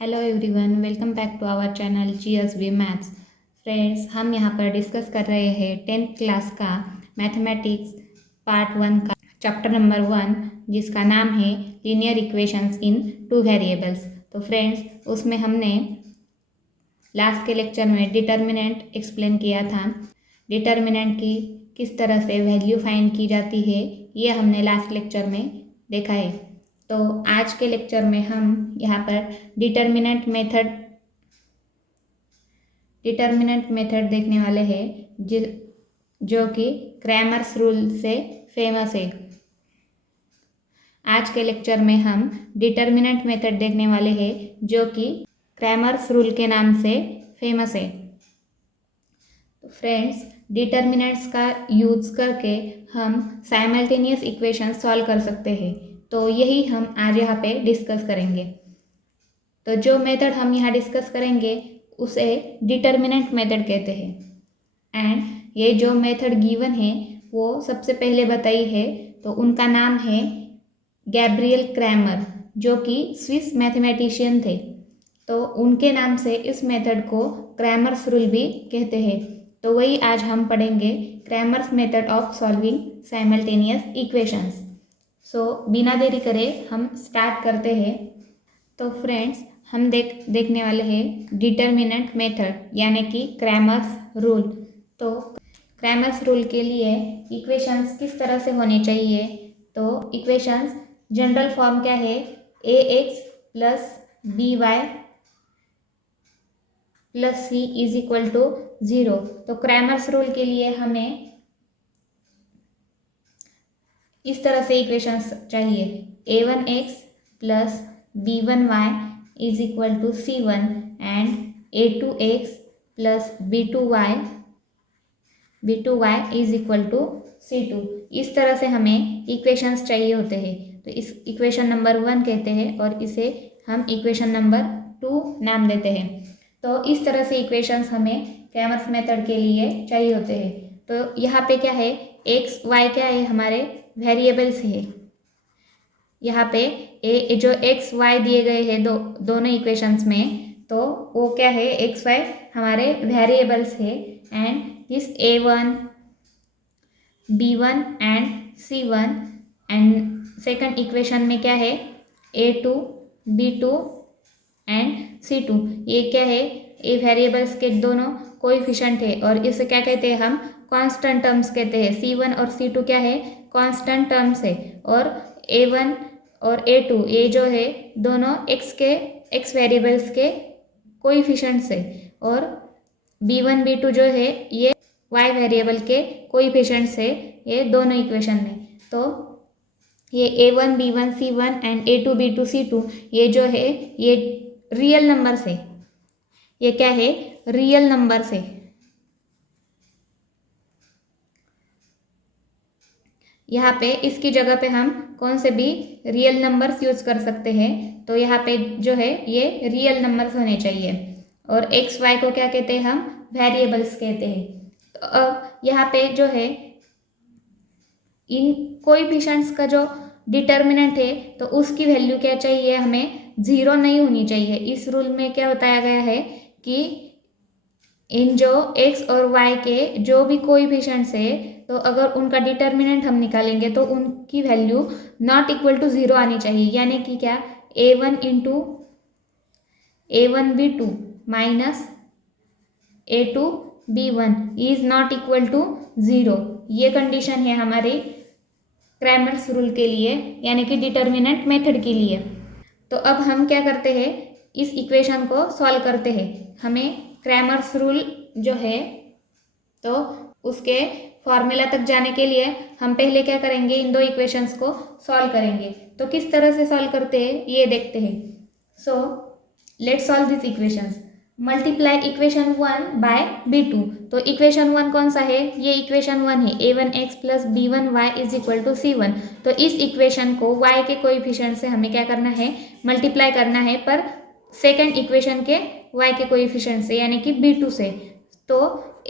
Hello everyone, welcome back to our channel GSB maths. Friends, हम यहाँ पर discuss कर रहे हैं 10th क्लास का मैथमेटिक्स पार्ट 1 का चैप्टर नंबर 1, जिसका नाम है लीनियर इक्वेशंस इन टू वेरिएबल्स। तो फ्रेंड्स, उसमें हमने लास्ट के लेक्चर में डिटर्मिनेंट एक्सप्लेन किया था। डिटर्मिनेंट की किस तरह से वैल्यू फाइंड की जाती है, ये हमने लास्ट लेक्चर में देखा है। तो आज के लेक्चर में हम यहाँ पर डिटर्मिनेंट मेथड देखने वाले हैं, जो कि क्रैमर्स रूल से फेमस है। आज के लेक्चर में हम डिटर्मिनेंट मेथड देखने वाले हैं, जो कि क्रैमर्स रूल के नाम से फेमस है। तो फ्रेंड्स, डिटर्मिनेंट्स का यूज करके हम साइमल्टेनियस इक्वेशन सॉल्व कर सकते हैं। तो यही हम आज यहाँ पे डिस्कस करेंगे। तो जो मेथड हम यहाँ डिस्कस करेंगे उसे डिटर्मिनेंट मेथड कहते हैं। एंड ये जो मेथड गिवन है वो सबसे पहले बताई है, तो उनका नाम है गैब्रियल क्रैमर, जो कि स्विस मैथमेटिशियन थे। तो उनके नाम से इस मेथड को क्रैमर्स रूल भी कहते हैं। तो वही आज हम पढ़ेंगे, Cramer's method of solving simultaneous equations. So बिना देरी करे हम स्टार्ट करते हैं। तो फ्रेंड्स, हम देखने वाले हैं डिटर्मिनेंट मेथड, यानी कि क्रैमर्स रूल। तो क्रैमर्स रूल के लिए इक्वेशंस किस तरह से होने चाहिए? तो इक्वेशंस जनरल फॉर्म क्या है? ax plus by plus c is equal to 0। तो क्रैमर्स रूल के लिए हमें इस तरह से इक्वेशंस चाहिए। a1x plus b1y is equal to c1 and a2x plus b2y is equal to c2। इस तरह से हमें इक्वेशंस चाहिए होते हैं। तो इस इक्वेशन नंबर 1 कहते हैं और इसे हम इक्वेशन नंबर 2 नाम देते हैं। तो इस तरह से इक्वेशंस हमें क्रैमर्स मेथड के लिए चाहिए होते हैं। तो यहाँ पे क्या है, x y क्या है, हमारे वेरिएबल्स है। यहाँ पे जो x y दिए गए हैं दोनों इक्वेशंस में, तो वो क्या है, x y हमारे वेरिएबल्स है। And this a1 b1 and c1। And second equation में क्या है, a2 b2 एंड c2। ये क्या है, ये वेरिएबल्स के दोनों कोएफिशिएंट है और इसे क्या कहते हैं, हम कांस्टेंट टर्म्स कहते हैं। c1 और c2 क्या है, कांस्टेंट टर्म्स है। और a1 और a2 ये जो है दोनों x वेरिएबल्स के कोएफिशिएंट्स है। और b1 b2 जो है ये y वेरिएबल के कोएफिशिएंट्स है, ये दोनों इक्वेशन में। तो ये a1 b1 c1 and a2 b2 c2 ये जो है ये रियल नंबर्स है। ये क्या है, रियल नंबर्स है। यहाँ पे इसकी जगह पे हम कौन से भी रियल नंबर्स यूज कर सकते हैं। तो यहाँ पे जो है ये रियल नंबर्स होने चाहिए। और x y को क्या कहते हैं, हम वेरिएबल्स कहते हैं। तो अब यहाँ पे जो है इन कोएफिशिएंट्स का जो डिटर्मिनेंट है, तो उसकी वैल्यू क्या चाहिए, हमें 0 नहीं होनी चाहिए। इस रूल में क्या बताया गया है कि इन जो x और y के जो भी कोएफिशिएंट्स है, तो अगर उनका डिटर्मिनेंट हम निकालेंगे तो उनकी वैल्यू नॉट इक्वल टू 0 आनी चाहिए। यानी कि क्या, a1 into a1 b2 minus a2 b1 is not equal to 0। ये कंडीशन है हमारे क्रैमर्स रूल के लिए, यानी कि डिटर्मिनेंट मेथड के लिए। तो अब हम क्या करते हैं, इस इक्वेशन को सॉल्व करते हैं। हमें क्रैमर्स रूल जो है, तो उसके फॉर्मूला तक जाने के लिए हम पहले क्या करेंगे, इन दो इक्वेशंस को सॉल्व करेंगे। तो किस तरह से सॉल्व करते हैं ये देखते हैं। So let's solve this equations. Multiply equation 1 by b2। तो इक्वेशन 1 कौन सा है, ये इक्वेशन 1 है, a1x plus b1y is equal to c1। तो इस इक्वेशन को y के कोएफिशिएंट से हमें क्या करना है, मल्टीप्लाई करना है, पर सेकेंड इक्वेशन के y के कोएफिशिएंट से, यानी कि b2 से। तो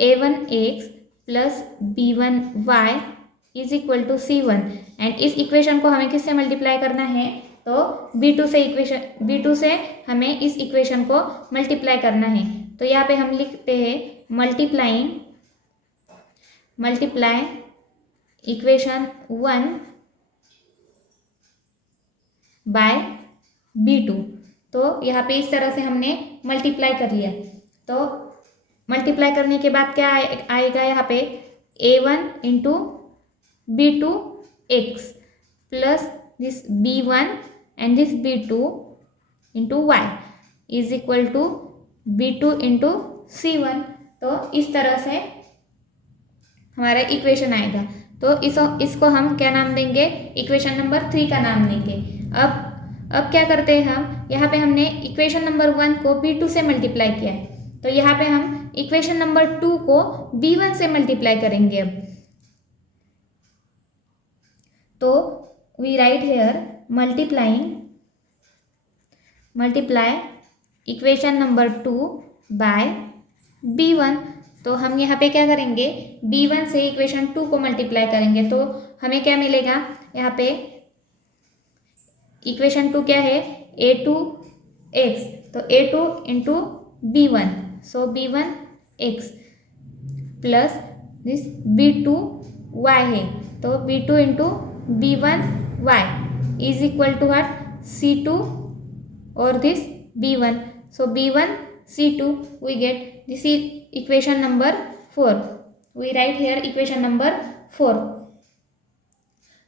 a1x plus b1y is equal to c1। And इस इक्वेशन को हमें किससे मल्टीप्लाई करना है, तो B2 से हमें इस इक्वेशन को मल्टीप्लाई करना है। तो यहाँ पे हम लिखते हैं मल्टीप्लाई इक्वेशन 1 बाय B2। तो यहाँ पे इस तरह से हमने मल्टीप्लाई कर लिया। तो मल्टीप्लाई करने के बाद क्या आएगा यहाँ पे A1 into B2x plus this B1 and this B2 into y is equal to B2 into C1। तो इस तरह से हमारा इक्वेशन आएगा। तो इसको हम क्या नाम देंगे, इक्वेशन नंबर 3 का नाम देंगे। अब क्या करते हैं हम, यहाँ पे हमने इक्वेशन नंबर 1 को B2 से मल्टीप्लाई किया है, तो यहाँ पे हम इक्वेशन नंबर 2 को B1 से मल्टीप्लाई करेंगे। अब तो we write here multiply equation number 2 by B1। तो हम यहाँ पे क्या करेंगे, B1 से इक्वेशन 2 को मल्टीप्लाई करेंगे। तो हमें क्या मिलेगा, यहाँ पे इक्वेशन 2 क्या है, A2x, तो A2 into B1, so B1x plus this B2y है, तो B2 into B1y is equal to what, C2 और this B1, so B1 C2 we get this is equation number 4। We write here equation number 4।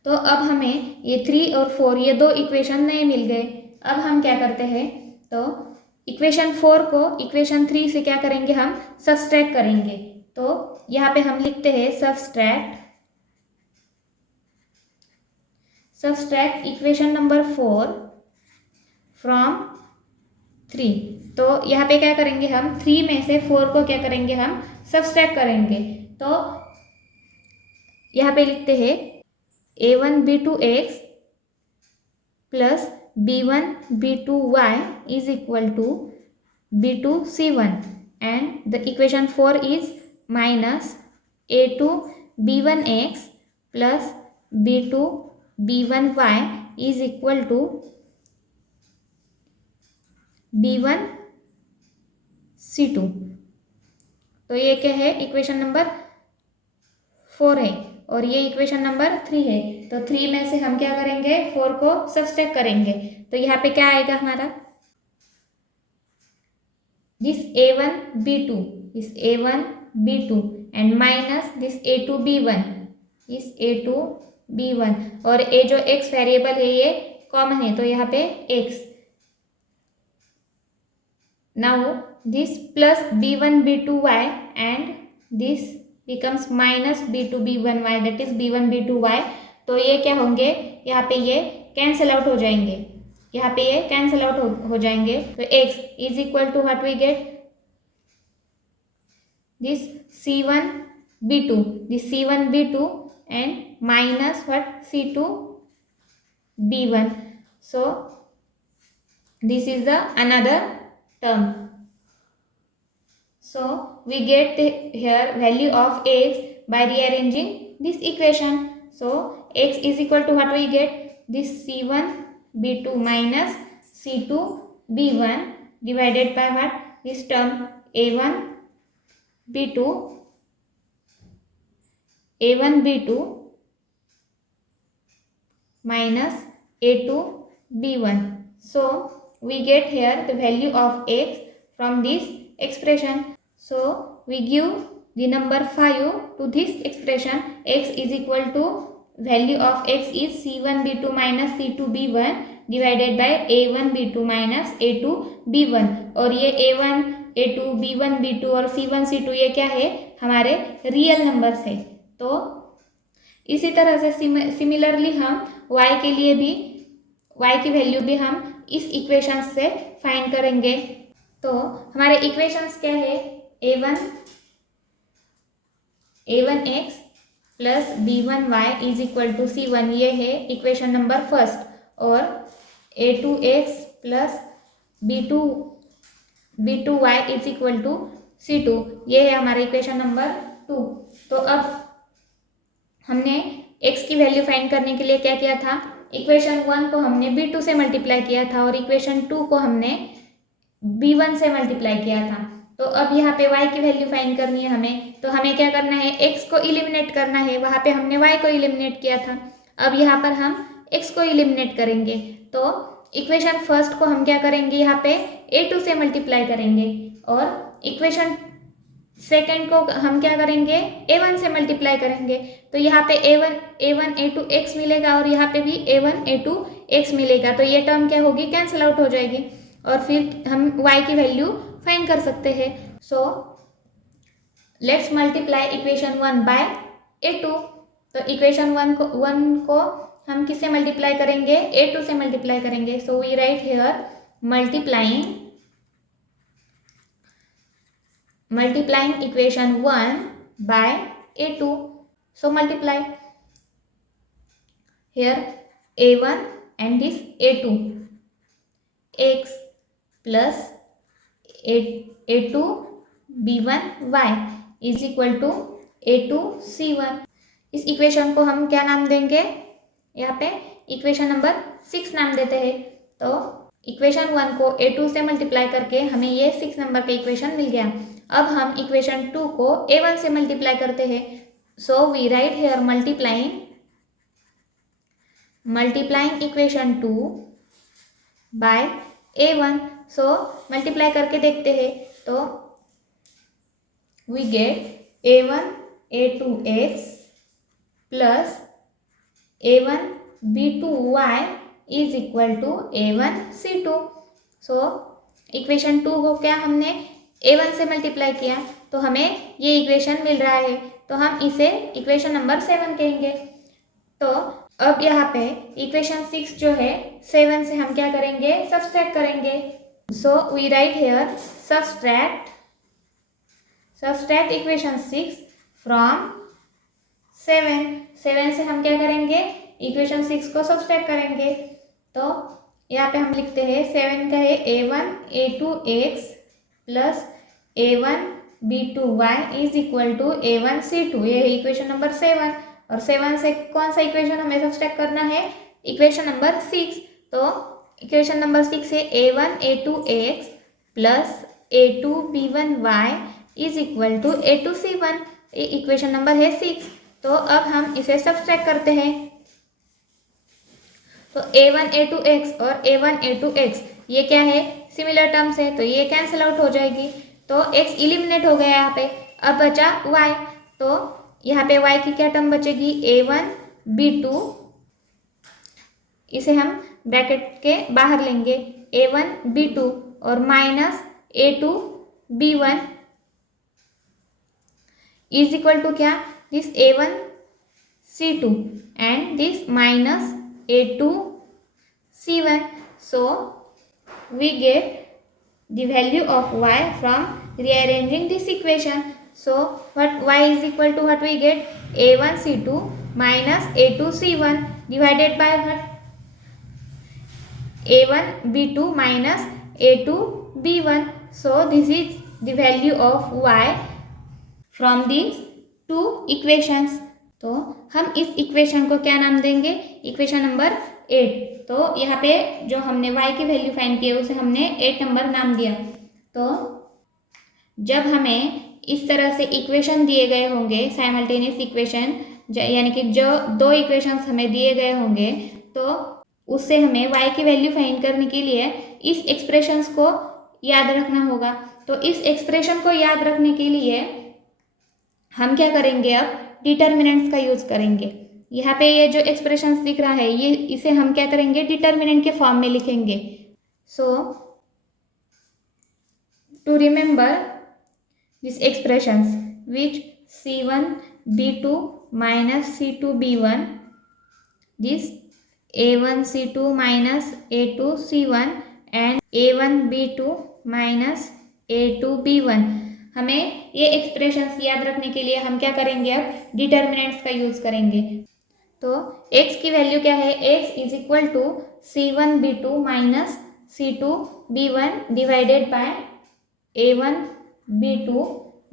तो अब हमें ये 3 और 4 ये दो इक्वेशन नहीं मिल गए। अब हम क्या करते हैं, तो इक्वेशन 4 को इक्वेशन 3 से क्या करेंगे, हम सब्सट्रैक्ट करेंगे। तो यहाँ पे हम लिखते हैं सब्सट्रैक्ट इक्वेशन नंबर 4 फ्रॉम 3। तो यहाँ पे क्या करेंगे, हम 3 में से 4 को क्या करेंगे, हम सब्सट्रैक्ट करेंगे। तो यहाँ पे लिखते हैं A1 B2x plus B1 B2y is equal to B2 C1 and the equation 4 is minus A2 B1x plus B2 B1y is equal to B1 C2। तो ये क्या है, इक्वेशन नंबर 4 है और ये इक्वेशन नंबर 3 है। तो 3 में से हम क्या करेंगे, 4 को सब्सट्रैक्ट करेंगे। तो यहाँ पे क्या आएगा हमारा, this A1 B2 and minus this A2 B1 और ये जो x वेरिएबल है ये कॉमन है, तो यहाँ पे x। Now this plus B1 B2y and this becomes minus B2 B1y that is B1 B2y। तो ये क्या होंगे, यहाँ पे ये कैंसिल आउट हो जाएंगे, यहाँ पे ये कैंसिल आउट हो जाएंगे। तो x is equal to what we get, this C1 B2 and minus what C2 B1। So this is the another term. So we get here value of x by rearranging this equation. So x is equal to what we get, this C1 B2 minus C2 B1 divided by what, this term A1 B2 minus A2 B1. So we get here the value of x from this expression. So we give the number 5 to this expression. X is equal to value of x is C1 B2 minus C2 B1 divided by A1 B2 minus A2 B1। और ये A1 A2 B1 B2 और C1 C2 ये क्या है, हमारे real numbers है। तो इसी तरह से सिमिलरली हम y के लिए भी y की वैल्यू भी हम इस इक्वेशन से फाइंड करेंगे। तो हमारे इक्वेशंस क्या है, A1x plus B1y is equal to C1, ये है इक्वेशन नंबर 1, और A2x plus B2y is equal to C2, ये है हमारा इक्वेशन नंबर 2। तो अब हमने x की वैल्यू फाइंड करने के लिए क्या किया था, इक्वेशन 1 को हमने b2 से मल्टीप्लाई किया था और इक्वेशन 2 को हमने b1 से मल्टीप्लाई किया था। तो अब यहाँ पे y की वैल्यू फाइंड करनी है हमें, तो हमें क्या करना है, x को इलिमिनेट करना है। वहाँ पे हमने y को इलिमिनेट किया था, अब यहाँ पर हम x को इलिमिनेट करेंगे। तो इक्वेशन फर्स्ट को हम क्या करेंगे, यहाँ पे a2 से मल्टीप्लाई करेंगे और इक्वेशन सेकेंड को हम क्या करेंगे, a1 से मल्टीप्लाई करेंगे। तो यहाँ पे a1 a2 x मिलेगा और यहाँ पे भी a1 a2 x मिलेगा। तो ये टर्म क्या होगी, कैंसिल आउट हो जाएगी और फिर हम y की वैल्यू फाइंड कर सकते हैं। So let's multiply equation 1 by a2। तो इक्वेशन 1 को हम किससे मल्टीप्लाई करेंगे, a2 से मल्टीप्लाई करेंगे। So we write here multiplying equation 1 by a2. So multiply here a1 and this a2, x plus a2 b1 y is equal to a2 c1। इस equation को हम क्या नाम देंगे, यहाँ पे इक्वेशन नंबर 6 नाम देते हैं। तो इक्वेशन 1 को a2 से मल्टीप्लाई करके हमें ये 6 नंबर का इक्वेशन मिल गया। अब हम इक्वेशन 2 को a1 से मल्टीप्लाई करते हैं। So we write here multiplying equation 2 by a1। So multiply करके देखते हैं, तो we get a1 a2 x plus a1 b2 y is equal to a1 c2। So equation 2 को क्या हमने a1 से मल्टीप्लाई किया, तो हमें ये इक्वेशन मिल रहा है। तो हम इसे इक्वेशन नंबर 7 कहेंगे। तो अब यहाँ पे इक्वेशन 6 जो है 7 से हम क्या करेंगे, सब्सट्रैक्ट करेंगे। So we write here subtract equation 6 from 7 से हम क्या करेंगे, इक्वेशन 6 को सब्सट्रैक्ट करेंगे। तो यहाँ पे हम लिखते हैं 7 का है a1 a2 x plus a1 b2 y is equal to a1 c2। ये है इक्वेशन नंबर 7 और 7 से कौन सा इक्वेशन हमें सब्सट्रैक्ट करना है, इक्वेशन नंबर 6। तो इक्वेशन नंबर 6 से a1 a2 x plus a2 b1 y is equal to a2 c1। ये इक्वेशन नंबर है 6। तो अब हम इसे सब्सट्रैक्ट करते हैं। तो a1 a2 x और a1 a2 x ये क्या है, सिमिलर टर्म्स है, तो ये कैंसिल आउट हो जाएगी। तो x इलिमिनेट हो गया यहाँ पे, अब बचा y। तो यहाँ पे y की क्या टर्म बचेगी, a1 b2, इसे हम ब्रैकेट के बाहर लेंगे, a1 b2 और minus a2 b1 is equal to क्या, this a1 c2 and this minus a2 c1। So we get the value of y from rearranging this equation. So what y is equal to, what we get, a1 c2 minus a2 c1 divided by what, a1 b2 minus a2 b1। So this is the value of y from these two equations। तो हम इस equation को क्या नाम देंगे, equation number 8। तो यहाँ पे जो हमने y की वैल्यू फाइंड की है उसे हमने 8 नंबर नाम दिया। तो जब हमें इस तरह से इक्वेशन दिए गए होंगे, साइमल्टेनियस इक्वेशन, यानी कि जो दो इक्वेशंस हमें दिए गए होंगे, तो उससे हमें y की वैल्यू फाइंड करने के लिए इस एक्सप्रेशंस को याद रखना होगा। तो इस एक्सप्रेशन को याद रखने के लिए हम क्या करेंगे, अब डिटर्मिनेंट्स का यूज करेंगे। यहाँ पे ये जो एक्सप्रेशंस दिख रहा है, ये इसे हम क्या करेंगे, डिटर्मिनेंट के फॉर्म में लिखेंगे। So to remember this expressions which c1 b2 minus c2 b1, this a1 c2 minus a2 c1 and a1 b2 minus a2 b1, हमें ये एक्सप्रेशंस याद रखने के लिए हम क्या करेंगे, अब डिटर्मिनेंट्स का यूज करेंगे। तो x की वैल्यू क्या है, x is equal to c1 b2 minus c2 b1 divided by a1 b2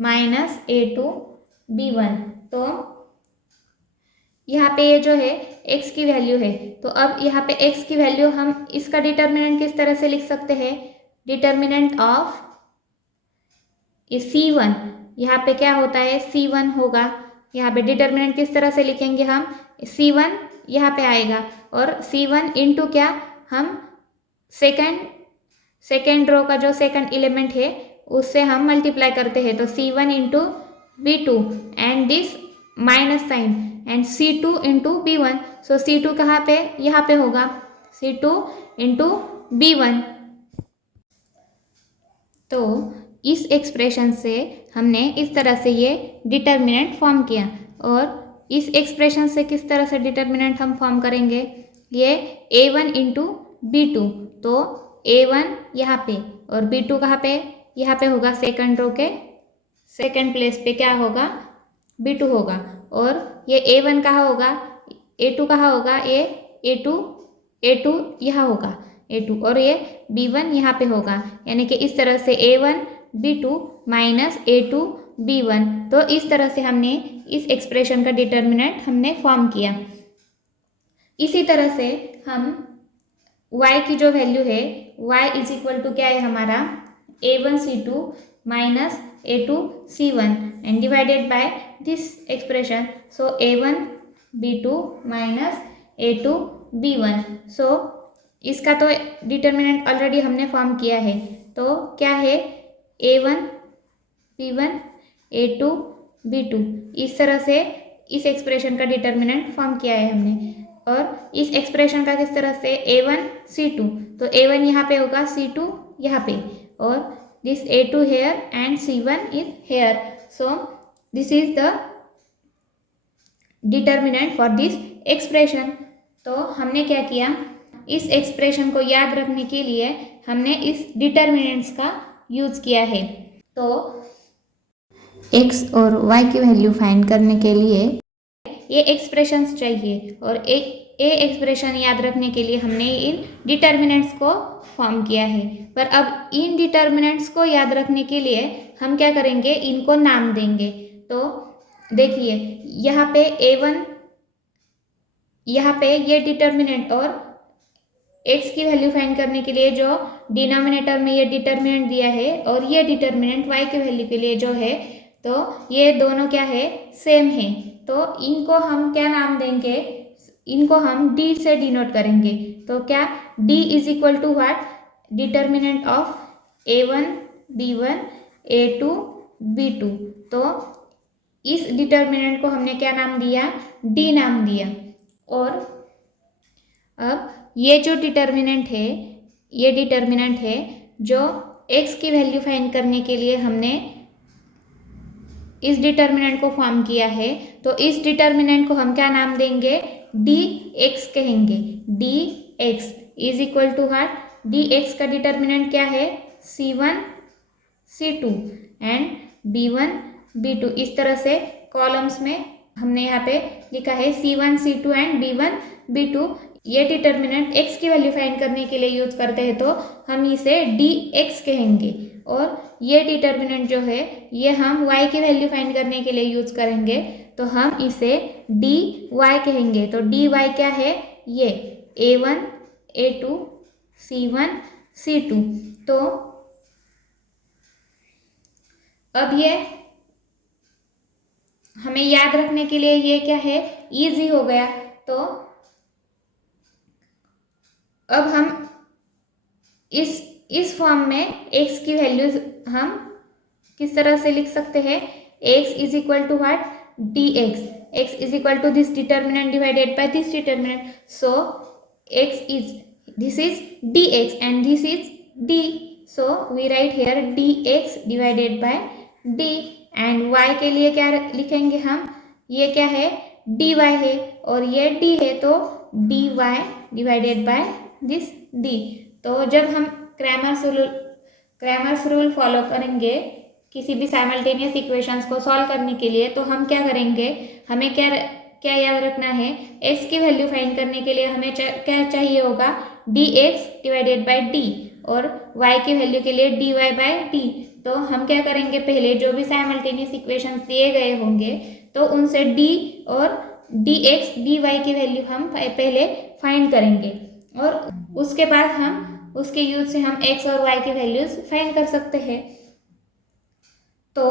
minus a2 b1। तो यहाँ पे ये जो है x की वैल्यू है। तो अब यहाँ पे x की वैल्यू हम इसका डिटर्मिनेंट किस तरह से लिख सकते हैं, डिटर्मिनेंट ऑफ C1, यहाँ पे क्या होता है C1 होगा, यहाँ पे डिटर्मिनेंट किस तरह से लिखेंगे हम, C1 यहाँ पे आएगा और C1 इंटू क्या, हम सेकेंड रो का जो सेकंड एलिमेंट है उससे हम मल्टीप्लाई करते हैं, तो C1 into B2 and this minus sign and C2 into B1। So C2 कहाँ पे, यहाँ पे होगा, C2 इंटू B1। तो इस एक्सप्रेशन से हमने इस तरह से ये डिटर्मिनेंट फॉर्म किया। और इस एक्सप्रेशन से किस तरह से डिटर्मिनेंट हम फॉर्म करेंगे, ये A1 इंटू B2, तो A1 यहाँ पे और B2 कहाँ पे, यहाँ पे होगा, सेकंड रो के सेकंड प्लेस पे क्या होगा, B2 होगा। और ये A1 कहाँ होगा, A2 कहाँ होगा, ये A2 यहाँ होगा A2, और ये B1 यहाँ पे होगा। यानी कि इस तरह से A1 B2 minus A2 B1। तो इस तरह से हमने इस एक्सप्रेशन का डिटर्मिनेंट हमने फॉर्म किया। इसी तरह से हम y की जो वैल्यू है, y इज इक्वल टू क्या है हमारा, A1 C2 minus A2 C1 and divided by this expression, so A1 B2 minus A2 B1। सो इसका तो डिटर्मिनेंट ऑलरेडी हमने फॉर्म किया है, तो क्या है A1 B1 A2 B2, इस तरह से इस एक्सप्रेशन का डिटर्मिनेंट फॉर्म किया है हमने। और इस एक्सप्रेशन का किस तरह से, A1 C2, तो A1 यहाँ पे होगा, C2 यहाँ पे, और this A2 here and C1 is here, so this is the determinant for this expression। तो हमने क्या किया, इस एक्सप्रेशन को याद रखने के लिए हमने इस डिटर्मिनेंट्स का यूज किया है। तो x और y की वैल्यू फाइंड करने के लिए ये एक्सप्रेशंस चाहिए, और ए एक्सप्रेशन याद रखने के लिए हमने इन डिटर्मिनेंट्स को फॉर्म किया है। पर अब इन डिटर्मिनेंट्स को याद रखने के लिए हम क्या करेंगे, इनको नाम देंगे। तो देखिए यहाँ पे A1, यहाँ पे ये डिटर्मिनेंट, और x की वैल्यू फाइंड करने के लिए जो डिनोमिनेटर में ये डिटर्मिनेंट दिया है और ये डिटर्मिनेंट y की वैल्यू के लिए जो है, तो ये दोनों क्या है, सेम है। तो इनको हम क्या नाम देंगे, इनको हम d से डिनोट करेंगे। तो क्या, d is equal to what, determinant of A1 B1 A2 B2। तो इस डिटर्मिनेंट को हमने क्या नाम दिया, d नाम दिया। और अब ये जो डिटर्मिनेंट है, ये डिटर्मिनेंट है जो x की वैल्यू फाइंड करने के लिए हमने इस डिटर्मिनेंट को फॉर्म किया है। तो इस डिटर्मिनेंट को हम क्या नाम देंगे, dx कहेंगे। dx is equal to what, dx का डिटर्मिनेंट क्या है, C1 C2 and B1 B2। इस तरह से कॉलम्स में हमने यहाँ पे लिखा है C1 C2 and B1 B2। ये डिटर्मिनेंट x की वैल्यू फाइंड करने के लिए यूज करते हैं, तो हम इसे dx कहेंगे। और ये डिटर्मिनेंट जो है ये हम y की वैल्यू फाइंड करने के लिए यूज करेंगे, तो हम इसे dy कहेंगे। तो dy क्या है, ये A1 A2 C1 C2। तो अब ये हमें याद रखने के लिए ये क्या है, इजी हो गया। तो अब हम इस फॉर्म में x की वैल्यूज हम किस तरह से लिख सकते हैं, x is equal to what, dx, x is equal to this determinant divided by this determinant. So this is dx and this is d, so we write here dx divided by d। And y के लिए क्या लिखेंगे हम, ये क्या है, dy है, और ये d है, तो dy divided by this d। तो जब हम क्रैमर्स रूल फॉलो करेंगे किसी भी साइमल्टेनियस इक्वेशंस को सॉल्व करने के लिए, तो हम क्या करेंगे, हमें क्या याद रखना है, x की वैल्यू फाइंड करने के लिए हमें क्या चाहिए होगा, dx डिवाइडेड बाय d, और y की वैल्यू के लिए dy बाय d। तो हम क्या करेंगे, पहले जो भी साइमल्टेनियस इक्वेशंस दिए गए होंगे तो उनसे d और डी एक्स डी वाई की वैल्यू हम पहले फाइंड करेंगे और उसके बाद हम उसके यूज से हम एक्स और वाई की वैल्यूज फाइंड कर सकते हैं। तो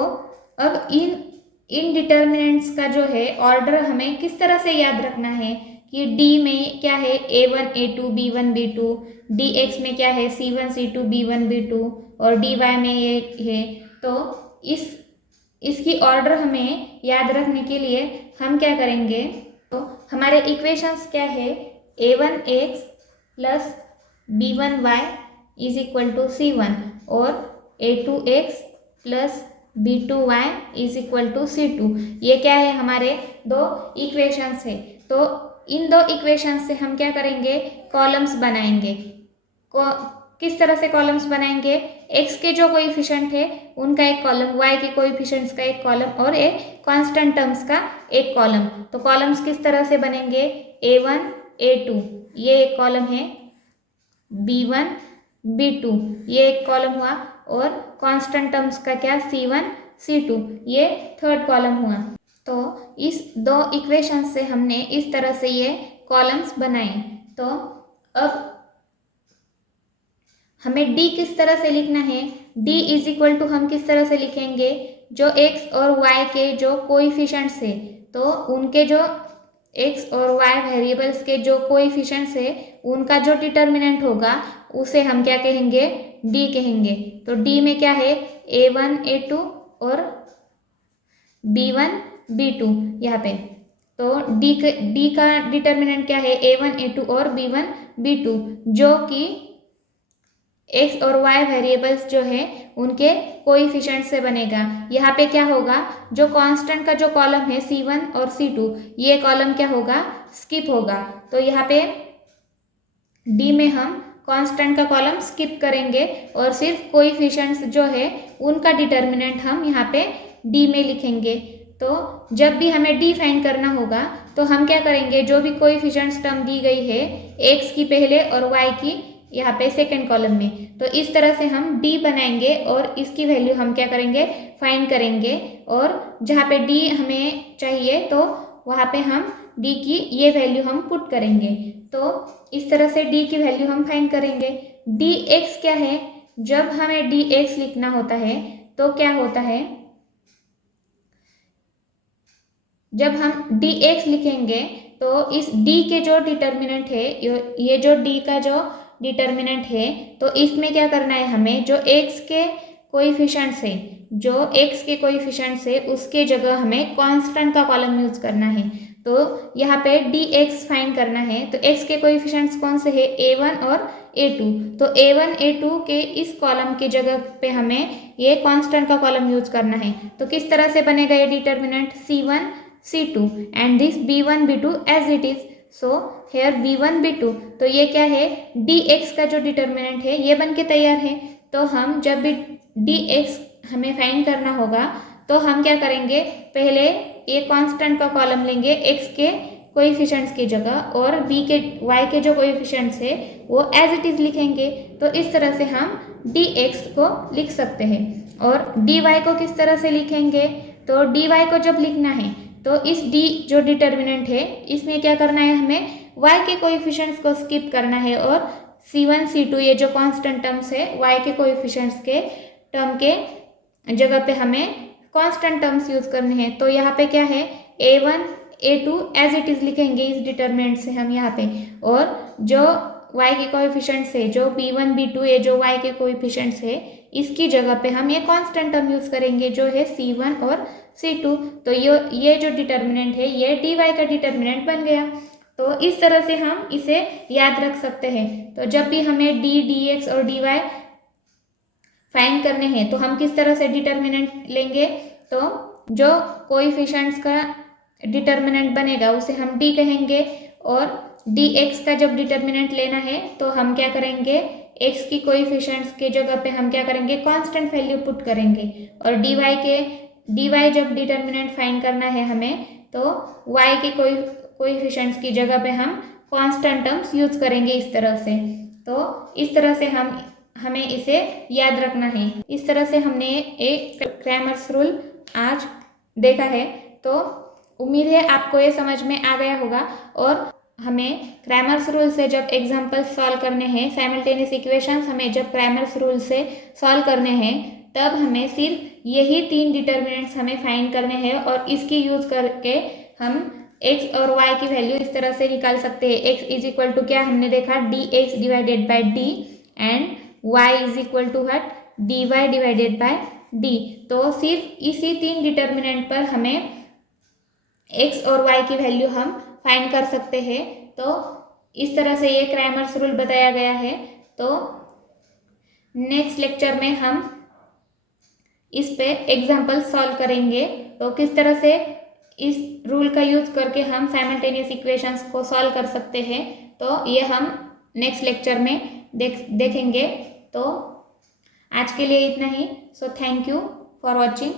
अब इन डिटर्मिनेंट्स का जो है ऑर्डर हमें किस तरह से याद रखना है कि डी में क्या है a1 a2 b1 b2, D x में क्या है c1 c2 b1 b2 और डी वाई में ये है। तो इसकी ऑर्डर हमें याद रखने के लिए हम क्या करेंगे, तो हमारे इक्वेशंस क्या है a1x plus b1y is equal to c1 और a2x plus b2y is equal to c2। ये क्या है हमारे दो इक्वेशंस है। तो इन दो इक्वेशंस से हम क्या करेंगे, कॉलम्स बनाएंगे। किस तरह से कॉलम्स बनाएंगे, x के जो कोएफिशिएंट है उनका एक कॉलम, y के कोएफिशिएंट्स का एक कॉलम और एक कांस्टेंट टर्म्स का एक कॉलम। तो कॉलम्स किस तरह से बनेंगे, a1 a2 ये एक कॉलम है, b1 b2 ये एक कॉलम हुआ और कांस्टेंट टर्म्स का क्या c1 c2 ये थर्ड कॉलम हुआ। तो इस दो इक्वेशन से हमने इस तरह से ये कॉलम्स बनाए। तो अब हमें d किस तरह से लिखना है, d इज इक्वल टू हम किस तरह से लिखेंगे, जो x और y के जो कोएफिशिएंट्स है तो उनके जो x और y वेरिएबल्स के जो कोएफिशिएंट्स है उनका जो डिटर्मिनेंट होगा उसे हम क्या कहेंगे, d कहेंगे। तो d में क्या है a1 a2 और b1 b2 यहाँ पे। तो d का डिटर्मिनेंट क्या है a1 a2 और b1 b2 जो कि x और y वेरिएबल्स जो है उनके कोएफिशिएंट से बनेगा। यहाँ पे क्या होगा, जो कांस्टेंट का जो कॉलम है c1 और c2 ये कॉलम क्या होगा, स्किप होगा। तो यहाँ पे d में हम कांस्टेंट का कॉलम स्किप करेंगे और सिर्फ कोएफिशिएंट्स जो है उनका डिटर्मिनेंट हम यहाँ पे d में लिखेंगे। तो जब भी हमें d फाइंड करना होगा तो हम क्या करेंगे, जो भी कोएफिशिएंट्स टर्म दी गई है x की पहले और y की यहाँ पे सेकेंड कॉलम में, तो इस तरह से हम d बनाएंगे और इसकी वैल्यू हम क्या करेंगे, फाइंड करेंगे। और जहाँ पे d हमें चाहिए तो वहाँ पे हम d की ये वैल्यू हम पुट करेंगे। तो इस तरह से d की वैल्यू हम फाइंड करेंगे। dx क्या है, जब हमें dx लिखना होता है तो क्या होता है, जब हम dx लिखेंगे तो इस d के जो डिटर्मिनेंट है, ये जो d का जो डिटर्मिनेंट है तो इसमें क्या करना है हमें, जो x के कोएफिशिएंट्स है, जो x के कोएफिशिएंट्स है उसके जगह हमें कांस्टेंट का कॉलम यूज करना है। तो यहाँ पे dx फाइंड करना है। तो x के कोएफिशिएंट्स कौन से है, a1 और a2। तो a1 a2 के इस कॉलम की जगह पे हमें ये कांस्टेंट का कॉलम यूज करना है। तो किस तरह से बनेगा ये determinant, c1 c2 and this b1 b2 as it is. So here b1 b2, तो ये क्या है, dx का जो डिटर्मिनेंट है ये बन के तैयार है। तो हम जब भी dx हमें फाइंड करना होगा तो हम क्या करेंगे, पहले ये कांस्टेंट का कॉलम लेंगे x के कोएफिशिएंट्स की जगह और y के जो कोएफिशिएंट्स है वो एज इट इज लिखेंगे। तो इस तरह से हम dx को लिख सकते हैं। और dy को किस तरह से लिखेंगे, तो dy को जब लिखना है तो इस d जो डिटर्मिनेंट है इसमें क्या करना है, हमें y के कोएफिशिएंट्स को स्किप करना है और c1 c2 ये जो कांस्टेंट टर्म्स है y के कोएफिशिएंट्स के टर्म के जगह पे हमें कांस्टेंट टर्म्स यूज करने हैं। तो यहाँ पे क्या है, a1 a2 as it is लिखेंगे इस डिटर्मिनेंट से हम यहाँ पे, और जो y के कोएफिशिएंट्स है, जो b1 b2 ये जो y के कोएफिशिएंट्स है इसकी जगह पे हम ये कांस्टेंट टर्म यूज करेंगे जो है c1 और c2। तो ये जो डिटर्मिनेंट है ये dy का डिटर्मिनेंट बन गया। तो इस तरह से हम इसे याद रख सकते हैं। तो जब भी हमें d dx और dy फाइंड करने हैं तो हम किस तरह से डिटर्मिनेंट लेंगे, तो जो कोएफिशिएंट्स का डिटर्मिनेंट बनेगा उसे हम d कहेंगे और dx का जब डिटर्मिनेंट लेना है तो हम क्या करेंगे, x की कोएफिशिएंट्स के जगह पे हम क्या करेंगे, कांस्टेंट वैल्यू पुट करेंगे। और dy जब डिटर्मिनेंट फाइंड करना है हमें तो y के कोएफिशिएंट्स की जगह पे हम कांस्टेंट टर्म्स यूज करेंगे इस तरह से। तो इस तरह से हमें इसे याद रखना है। इस तरह से हमने एक क्रैमर्स रूल आज देखा है। तो उम्मीद है आपको ये समझ में आ गया होगा। और हमें क्रैमर्स रूल से जब एग्जाम्पल सॉल्व करने हैं, साइमल्टेनियस इक्वेशंस हमें जब क्रैमर्स रूल से सॉल्व करने हैं, तब हमें सिर्फ यही 3 डिटर्मिनेंट्स हमें फाइंड करने हैं और इसकी यूज करके हम x और y की वैल्यू इस तरह से निकाल सकते हैं। x इज इक्वल टू क्या हमने देखा, dx divided by d and y is equal to what dy divided by d। तो सिर्फ इसी 3 डिटर्मिनेंट पर हमें x और y की वैल्यू हम फाइंड कर सकते हैं। तो इस तरह से ये क्रैमर्स रूल बताया गया है। तो नेक्स्ट लेक्चर में हम इस पे एग्जाम्पल सॉल्व करेंगे, तो किस तरह से इस रूल का यूज करके हम साइमल्टेनियस इक्वेशंस को सॉल्व कर सकते हैं, तो ये हम नेक्स्ट लेक्चर में देखेंगे। तो आज के लिए इतना ही। So thank you for watching.